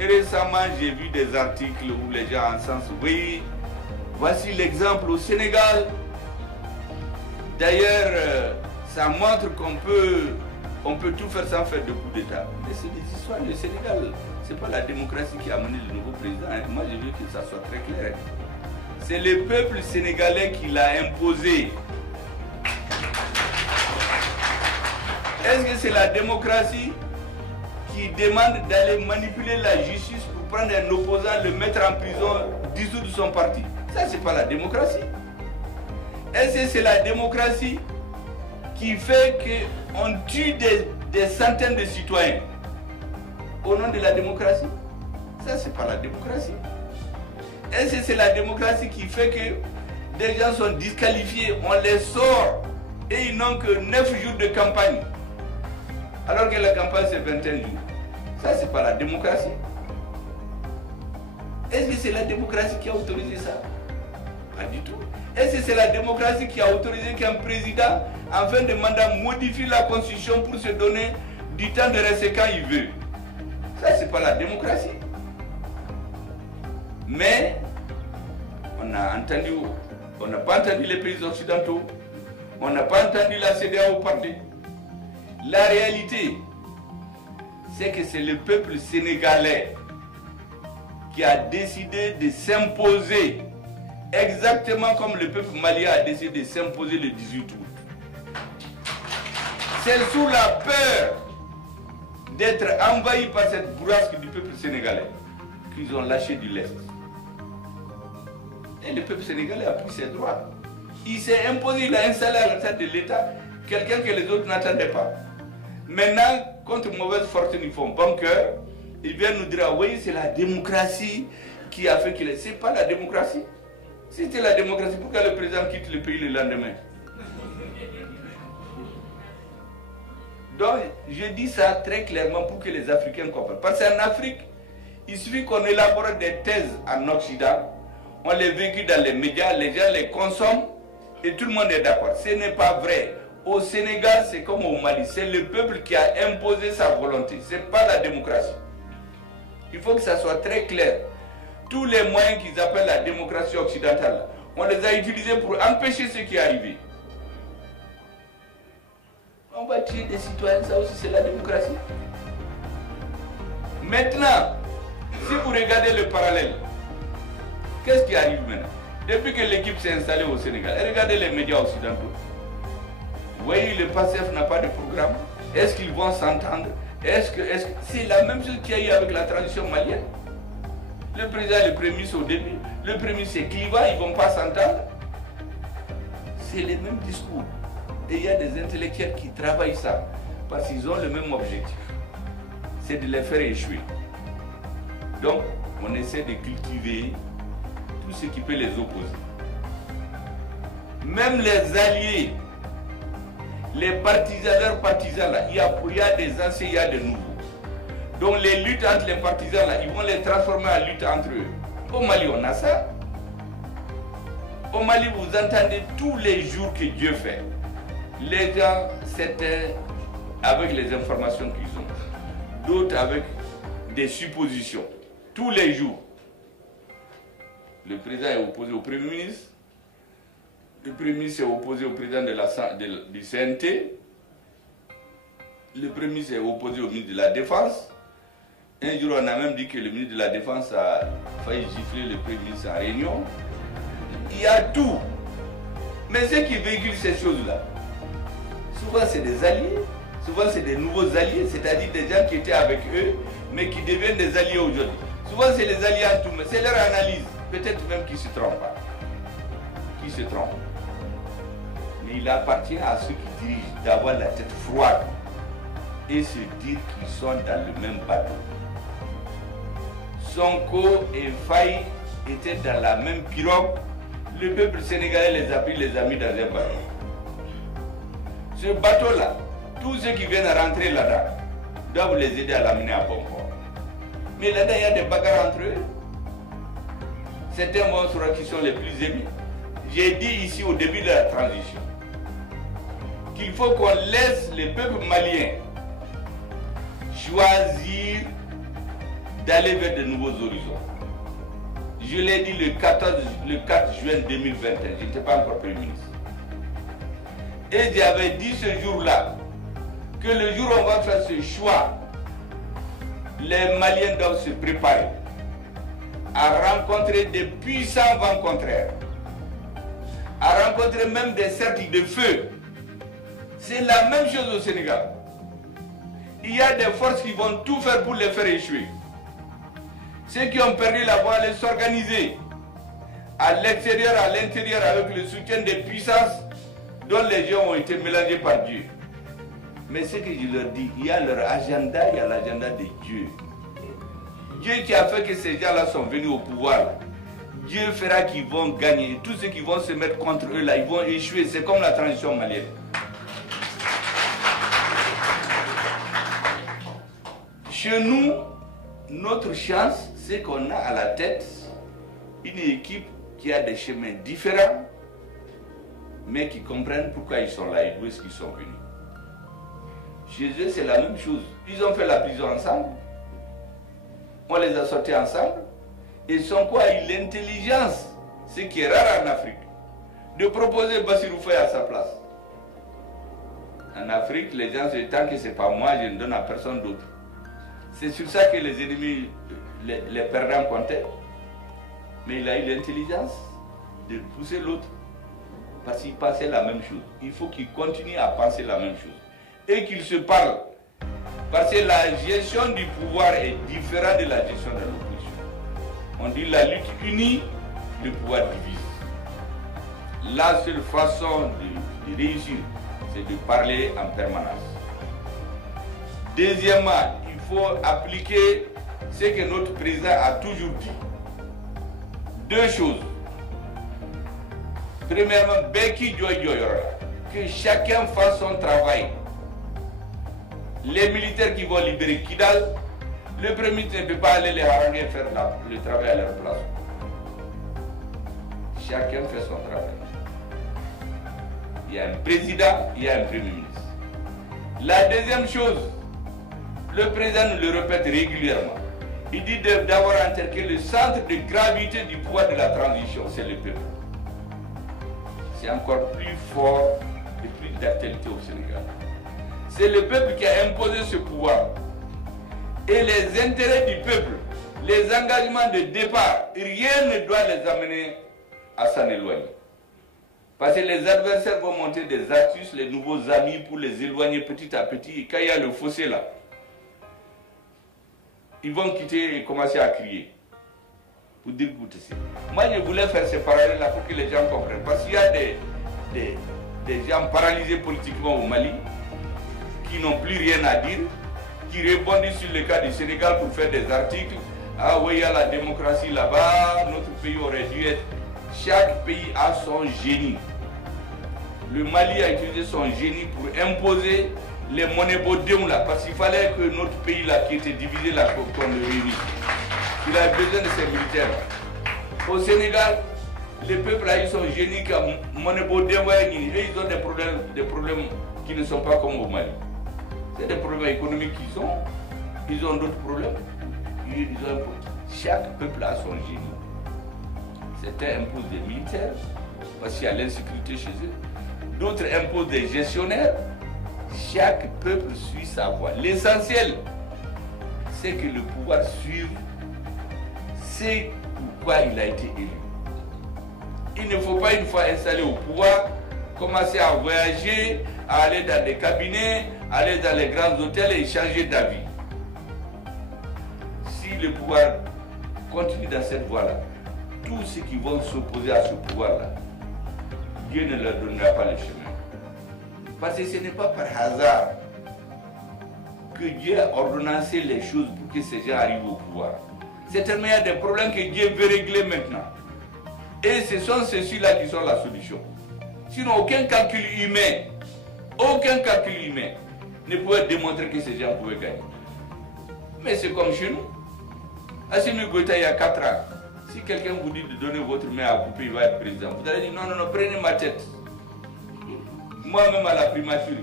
Et récemment, j'ai vu des articles où les gens encensent. Oui, voici l'exemple au Sénégal. D'ailleurs, ça montre qu'on peut tout faire sans faire de coup d'État. Mais c'est des histoires. Le Sénégal, ce n'est pas la démocratie qui a amené le nouveau président. Moi, je veux que ça soit très clair. C'est le peuple sénégalais qui l'a imposé. Est-ce que c'est la démocratie qui demande d'aller manipuler la justice pour prendre un opposant, le mettre en prison, dissoudre son parti? Ça, c'est pas la démocratie. Est-ce que c'est la démocratie qui fait qu'on tue des centaines de citoyens au nom de la démocratie? Ça, c'est pas la démocratie. Est-ce que c'est la démocratie qui fait que des gens sont disqualifiés, on les sort et ils n'ont que 9 jours de campagne, alors que la campagne c'est 21 jours? Ça, c'est pas la démocratie. Est-ce que c'est la démocratie qui a autorisé ça? Pas du tout. Est-ce que c'est la démocratie qui a autorisé qu'un président, en fin de mandat, modifie la constitution pour se donner du temps de rester quand il veut? Ça, c'est pas la démocratie. Mais on n'a pas entendu les pays occidentaux, on n'a pas entendu la CEDEAO parler. La réalité, c'est que c'est le peuple sénégalais qui a décidé de s'imposer, exactement comme le peuple malien a décidé de s'imposer le 18 août. C'est sous la peur d'être envahi par cette bourrasque du peuple sénégalais qu'ils ont lâché du lest. Et le peuple sénégalais a pris ses droits. Il s'est imposé, il a installé à la tête de l'État quelqu'un que les autres n'attendaient pas. Maintenant, contre mauvaise fortune, ils font bon cœur. Ils viennent nous dire, ah oui, c'est la démocratie qui a fait qu'il est. C'est pas la démocratie. Si c'était la démocratie, pourquoi le président quitte le pays le lendemain? Donc, je dis ça très clairement pour que les Africains comprennent. Parce qu'en Afrique, il suffit qu'on élabore des thèses en Occident, on les véhicule dans les médias, les gens les consomment et tout le monde est d'accord. Ce n'est pas vrai. Au Sénégal, c'est comme au Mali. C'est le peuple qui a imposé sa volonté. Ce n'est pas la démocratie. Il faut que ça soit très clair. Tous les moyens qu'ils appellent la démocratie occidentale, on les a utilisés pour empêcher ce qui est arrivé. On va tuer des citoyens, ça aussi c'est la démocratie. Maintenant, si vous regardez le parallèle, qu'est-ce qui arrive maintenant? Depuis que l'équipe s'est installée au Sénégal, regardez les médias occidentaux. Oui, le PASTEF n'a pas de programme. Est-ce qu'ils vont s'entendre? C'est la même chose qu'il y a eu avec la transition malienne. Le président et le premier ministre au début, le premier ministre c'est clivant, ils ne vont pas s'entendre. C'est le même discours. Et il y a des intellectuels qui travaillent ça parce qu'ils ont le même objectif. C'est de les faire échouer. Donc, on essaie de cultiver tout ce qui peut les opposer. Même les alliés, les partisans, leurs partisans là, il y a des anciens, il y a des nouveaux. Donc les luttes entre les partisans là, ils vont les transformer en lutte entre eux. Au Mali, on a ça. Au Mali, vous entendez tous les jours que Dieu fait. Les gens s'éteignent avec les informations qu'ils ont. D'autres avec des suppositions. Tous les jours. Le président est opposé au Premier ministre. Le Premier ministre est opposé au président du CNT. Le Premier ministre est opposé au ministre de la Défense. Un jour, on a même dit que le ministre de la Défense a failli gifler le Premier ministre en réunion. Il y a tout. Mais ceux qui véhiculent ces choses-là, souvent c'est des alliés, souvent c'est des nouveaux alliés, c'est-à-dire des gens qui étaient avec eux, mais qui deviennent des alliés aujourd'hui. Souvent c'est les alliés en tout, mais c'est leur analyse. Peut-être même qu'ils se trompent pas. Qui se trompent. Mais il appartient à ceux qui dirigent d'avoir la tête froide et se dire qu'ils sont dans le même bateau. Sonko et Faye étaient dans la même pirogue. Le peuple sénégalais les a pris, les a mis dans un bateau. Ce bateau-là, tous ceux qui viennent rentrer là-dedans doivent les aider à l'amener à bon port. Mais là-dedans, il y a des bagarres entre eux. Certains monstres qui sont les plus aimés. J'ai dit ici au début de la transition qu'il faut qu'on laisse le peuple malien choisir d'aller vers de nouveaux horizons. Je l'ai dit le 4 juin 2021, je n'étais pas encore Premier ministre. Et j'avais dit ce jour-là que le jour où on va faire ce choix, les Maliens doivent se préparer à rencontrer des puissants vents contraires, à rencontrer même des cercles de feu. C'est la même chose au Sénégal. Il y a des forces qui vont tout faire pour les faire échouer. Ceux qui ont perdu la voie allaient s'organiser à l'extérieur, à l'intérieur, avec le soutien des puissances dont les gens ont été mélangés par Dieu. Mais ce que je leur dis, il y a leur agenda, il y a l'agenda de Dieu. Dieu qui a fait que ces gens-là sont venus au pouvoir. Dieu fera qu'ils vont gagner. Tous ceux qui vont se mettre contre eux là, ils vont échouer. C'est comme la transition malienne. Chez nous, notre chance, c'est qu'on a à la tête une équipe qui a des chemins différents, mais qui comprennent pourquoi ils sont là et d'où est-ce qu'ils sont venus. Chez eux, c'est la même chose. Ils ont fait la prison ensemble. On les a sortis ensemble. Ils sont quoi? L'intelligence, ce qui est rare en Afrique, de proposer Bassirou Faye à sa place. En Afrique, les gens se disent, tant que ce n'est pas moi, je ne donne à personne d'autre. C'est sur ça que les ennemis, les perdants comptaient. Mais il a eu l'intelligence de pousser l'autre. Parce qu'il pensait la même chose. Il faut qu'il continue à penser la même chose. Et qu'il se parle. Parce que la gestion du pouvoir est différente de la gestion de l'opposition. On dit la lutte unie, le pouvoir divise. La seule façon de réussir, c'est de parler en permanence. Deuxièmement, il faut appliquer ce que notre président a toujours dit. Deux choses. Premièrement, Beki Dioyoyora, que chacun fasse son travail. Les militaires qui vont libérer Kidal, le Premier ministre ne peut pas aller les haranguer et faire le travail à leur place. Chacun fait son travail. Il y a un président, il y a un Premier ministre. La deuxième chose, le président nous le répète régulièrement. Il dit d'avoir enterré le centre de gravité du pouvoir de la transition, c'est le peuple. C'est encore plus fort et plus d'actualité au Sénégal. C'est le peuple qui a imposé ce pouvoir. Et les intérêts du peuple, les engagements de départ, rien ne doit les amener à s'en éloigner. Parce que les adversaires vont monter des astuces, les nouveaux amis pour les éloigner petit à petit. Et quand il y a le fossé là, ils vont quitter et commencer à crier. Pour dire que c'est. Moi, je voulais faire ce parallèle là pour que les gens comprennent. Parce qu'il y a des gens paralysés politiquement au Mali, qui n'ont plus rien à dire, qui rebondissent sur le cas du Sénégal pour faire des articles. Ah oui, il y a la démocratie là-bas, notre pays aurait dû être... Chaque pays a son génie. Le Mali a utilisé son génie pour imposer les monnaies bodéum là, parce qu'il fallait que notre pays là, qui était divisé là, qu'on le réunisse. Il a besoin de ces militaires là. Au Sénégal, le peuple a eu son génie comme monnaie bodéum, et ils ont des problèmes qui ne sont pas comme au Mali. C'est des problèmes économiques qu'ils ont. Ils ont d'autres problèmes. Chaque peuple a son génie. Certains imposent des militaires parce qu'il y a l'insécurité chez eux. D'autres imposent des gestionnaires. Chaque peuple suit sa voie. L'essentiel, c'est que le pouvoir suive ce pourquoi il a été élu. Il ne faut pas, une fois installé au pouvoir, commencer à voyager, à aller dans des cabinets, aller dans les grands hôtels et changer d'avis. Si le pouvoir continue dans cette voie-là, tous ceux qui vont s'opposer à ce pouvoir-là, Dieu ne leur donnera pas le chemin. Parce que ce n'est pas par hasard que Dieu a ordonnancé les choses pour que ces gens arrivent au pouvoir. C'est tellement il y a des problèmes que Dieu veut régler maintenant. Et ce sont ceux-là qui sont la solution. Sinon, aucun calcul humain ne pouvait démontrer que ces gens pouvaient gagner. Mais c'est comme chez nous. Assimi Goïta, il y a 4 ans, si quelqu'un vous dit de donner votre main à couper, il va être président. Vous allez dire non, prenez ma tête. Moi-même à la primature,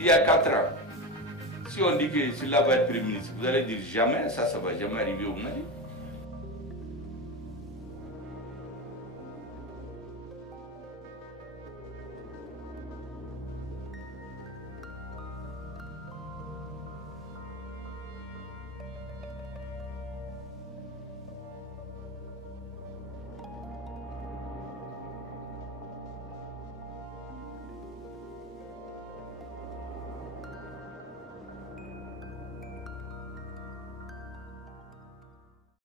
il y a 4 ans, Si on dit que cela va être Premier ministre, vous allez dire jamais, ça ne va jamais arriver au Mali.